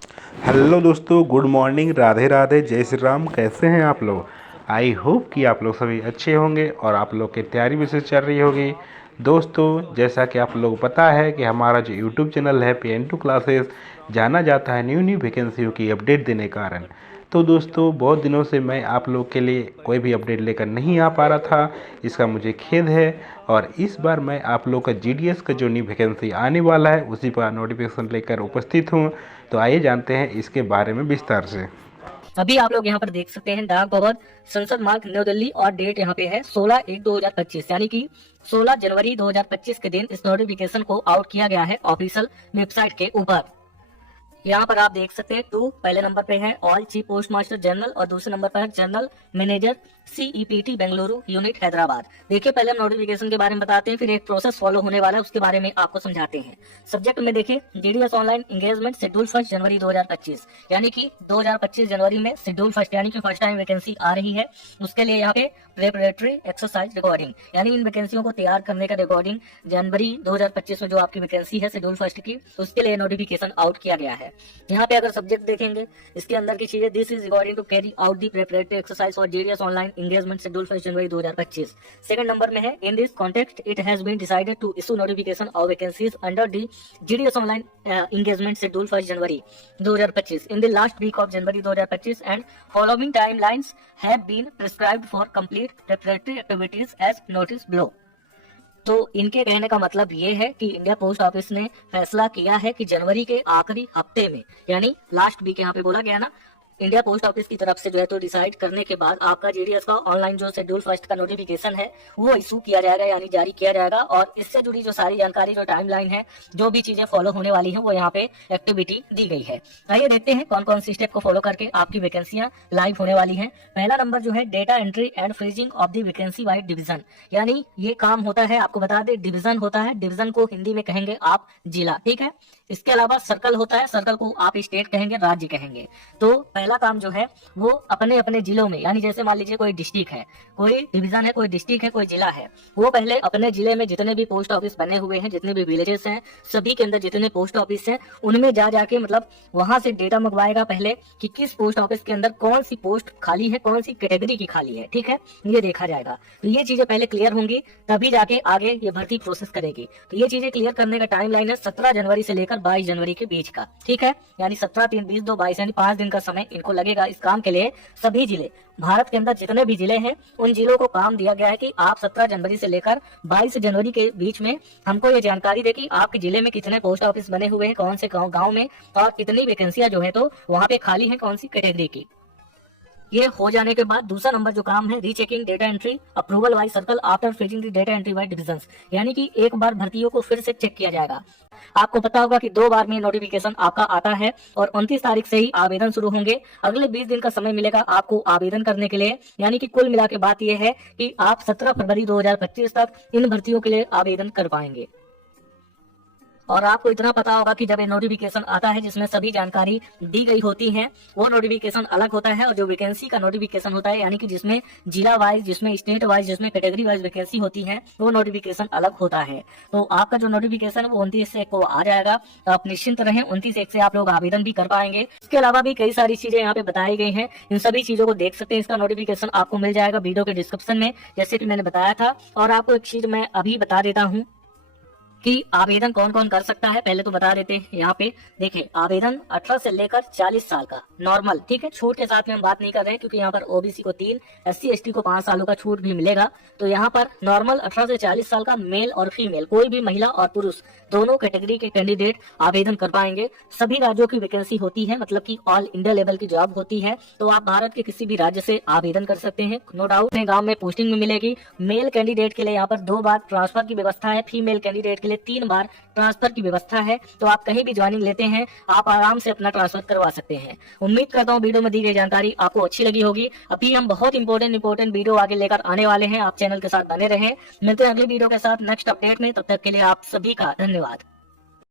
Hello दोस्तों, good morning, Radhe Radhe, जय श्री राम। कैसे हैं आप लोग? आई होप कि आप लोग सभी अच्छे होंगे और आप लोग की तैयारी भी से चल रही होगी। दोस्तों, जैसा कि आप लोग पता है कि हमारा जो यूट्यूब चैनल है PN2 क्लासेस जाना जाता है न्यू न्यू वैकेंसियों की अपडेट देने के कारण। तो दोस्तों, बहुत दिनों से मैं आप लोग के लिए कोई भी अपडेट लेकर नहीं आ पा रहा था, इसका मुझे खेद है। और इस बार मैं आप लोग का GDS का जो न्यू वैकेंसी आने वाला है उसी पर नोटिफिकेशन लेकर उपस्थित हूँ। तो आइए जानते हैं इसके बारे में विस्तार से। अभी आप लोग यहाँ पर देख सकते हैं डाक भवन संसद मार्ग न्यू दिल्ली और डेट यहाँ पे है 16/1/2025 यानी कि 16 जनवरी 2025 के दिन इस नोटिफिकेशन को आउट किया गया है ऑफिशियल वेबसाइट के ऊपर। यहाँ पर आप देख सकते हैं पहले नंबर पे है all chief post master general और दूसरे नंबर पर है general manager CEPT Bengaluru unit Hyderabad. देखिए, पहले हम नोटिफिकेशन के बारे में बताते हैं, फिर एक प्रोसेस फॉलो होने वाला है उसके बारे में आपको समझाते हैं। सब्जेक्ट में देखिए GDS online engagement schedule 1 January 2025 यानी कि 2025 जनवरी में शेड्यूल फर्स्ट यानी कि फर्स्ट टाइम वैकेंसी आ रही है। उसके लिए यहाँ पे प्रिपरेटरी एक्सरसाइज रिकॉर्डिंग यानी इन वैकेंसियों को तैयार करने का रिकॉर्डिंग जनवरी 2025 में जो आपकी वैकेंसी है शेड्यूल फर्स्ट की, उसके लिए नोटिफिकेशन आउट किया गया है। यहाँ पे अगर सब्जेक्ट देखेंगे इसके अंदर की चीजें, this is recording to carry out the preparatory exercise for GDS online engagement schedule 1 January 2025। Second number में है in this context it has been decided to issue notification of vacancies under the GDS online engagement schedule 1 January 2025 in the last week of January 2025 and following timelines have been prescribed for complete preparatory activities as notice below. तो इनके कहने का मतलब ये है कि India post office ने फैसला किया है कि जनवरी के आखिरी हफ्ते में यानी लास्ट वीक यहाँ पे बोला गया ना, इंडिया पोस्ट ऑफिस की तरफ से जो है तो डिसाइड करने के बाद आपका GDS का ऑनलाइन जो शेड्यूल फर्स्ट का नोटिफिकेशन है वो इशू किया जाएगा यानी जारी किया जाएगा। और इससे जुड़ी जो सारी जानकारी, जो टाइमलाइन है, जो भी चीजें फॉलो होने वाली है वो यहाँ पे एक्टिविटी दी गई है। आइए देखते हैं कौन कौन सी स्टेप को फॉलो करके आपकी वैकेंसियां लाइव होने वाली है। पहला नंबर जो है data entry and freezing of the vacancy wide division, यानी ये काम होता है, आपको बता दें, डिवीजन होता है। डिवीजन को हिंदी में कहेंगे आप जिला, ठीक है। इसके अलावा सर्कल होता है, सर्कल को आप स्टेट कहेंगे, राज्य कहेंगे। तो पहला काम जो है वो अपने अपने जिलों में, यानी जैसे मान लीजिए कोई डिस्ट्रिक्ट है, कोई डिवीजन है, कोई डिस्ट्रिक्ट है, कोई जिला है, वो पहले अपने जिले में जितने भी पोस्ट ऑफिस बने हुए हैं, जितने भी विलेजेस हैं, सभी के अंदर जितने पोस्ट ऑफिस हैं उनमें जा जाके मतलब वहां से डेटा मंगवाएगा पहले कि किस पोस्ट ऑफिस के अंदर कौन सी पोस्ट खाली है, कौन सी कैटेगरी की खाली है, ठीक है। ये देखा जाएगा। तो ये चीजें पहले क्लियर होंगी तभी जाके आगे ये भर्ती प्रोसेस करेगी। तो ये चीजें क्लियर करने का टाइम लाइन है 17 जनवरी से लेकर 22 जनवरी के बीच का, ठीक है। यानी 17, 3, 20, 2, 22 यानी 5 दिन का समय इनको लगेगा इस काम के लिए। सभी जिले, भारत के अंदर जितने भी जिले हैं उन जिलों को काम दिया गया है कि आप 17 जनवरी से लेकर 22 जनवरी के बीच में हमको ये जानकारी दे कि आपके जिले में कितने पोस्ट ऑफिस बने हुए हैं, कौन से गांव में, और कितनी वैकेंसियां जो है तो वहां पे खाली हैं, कौन सी कैटेगरी की। ये हो जाने के बाद दूसरा नंबर जो काम है rechecking data entry approval wise circle after freezing the data entry wise divisions, यानी कि एक बार भर्तियों को फिर से चेक किया जाएगा। आपको पता होगा कि 2 बार में नोटिफिकेशन आपका आता है और 29 तारीख से ही आवेदन शुरू होंगे। अगले 20 दिन का समय मिलेगा आपको आवेदन करने के लिए, यानी कि कुल मिला के बात यह है कि आप 17 फरवरी 2025 तक इन भर्तियों के लिए आवेदन कर पाएंगे। और आपको इतना पता होगा कि जब ये नोटिफिकेशन आता है जिसमें सभी जानकारी दी गई होती है, वो नोटिफिकेशन अलग होता है, और जो वैकेंसी का नोटिफिकेशन होता है यानी कि जिसमें जिला वाइज, जिसमें स्टेट वाइज, जिसमें कैटेगरी वाइज वैकेंसी होती है, वो नोटिफिकेशन अलग होता है। तो आपका जो नोटिफिकेशन है वो 29 को आ जाएगा। तो आप निश्चिंत रहें, 29 से आप लोग आवेदन भी कर पाएंगे। इसके अलावा भी कई सारी चीजें यहाँ पे बताई गई हैं, इन सभी चीजों को देख सकते हैं। इसका नोटिफिकेशन आपको मिल जाएगा वीडियो के डिस्क्रिप्शन में, जैसे कि मैंने बताया था। और आपको एक चीज मैं अभी बता देता हूँ कि आवेदन कौन कौन कर सकता है, पहले तो बता देते हैं। यहाँ पे देखिए, आवेदन 18 से लेकर 40 साल का नॉर्मल, ठीक है। छूट के साथ में हम बात नहीं कर रहे हैं क्योंकि यहाँ पर OBC को 3, SC ST को 5 सालों का छूट भी मिलेगा। तो यहाँ पर नॉर्मल 18 से 40 साल का मेल और फीमेल, कोई भी महिला और पुरुष दोनों कैटेगरी के कैंडिडेट आवेदन कर पाएंगे। सभी राज्यों की वैकेंसी होती है, मतलब की ऑल इंडिया लेवल की जॉब होती है। तो आप भारत के किसी भी राज्य से आवेदन कर सकते हैं, नो डाउट। गाँव में पोस्टिंग में मिलेगी। मेल कैंडिडेट के लिए यहाँ पर 2 बार ट्रांसफर की व्यवस्था है, फीमेल कैंडिडेट के लिए 3 बार ट्रांसफर की व्यवस्था है। तो आप कहीं भी ज्वाइनिंग लेते हैं आप आराम से अपना ट्रांसफर करवा सकते हैं। उम्मीद करता हूँ वीडियो में दी गई जानकारी आपको अच्छी लगी होगी। अभी हम बहुत इंपॉर्टेंट वीडियो आगे लेकर आने वाले हैं, आप चैनल के साथ बने रहें। मिलते हैं अगली वीडियो के साथ नेक्स्ट अपडेट में, तब तक के लिए आप सभी का धन्यवाद।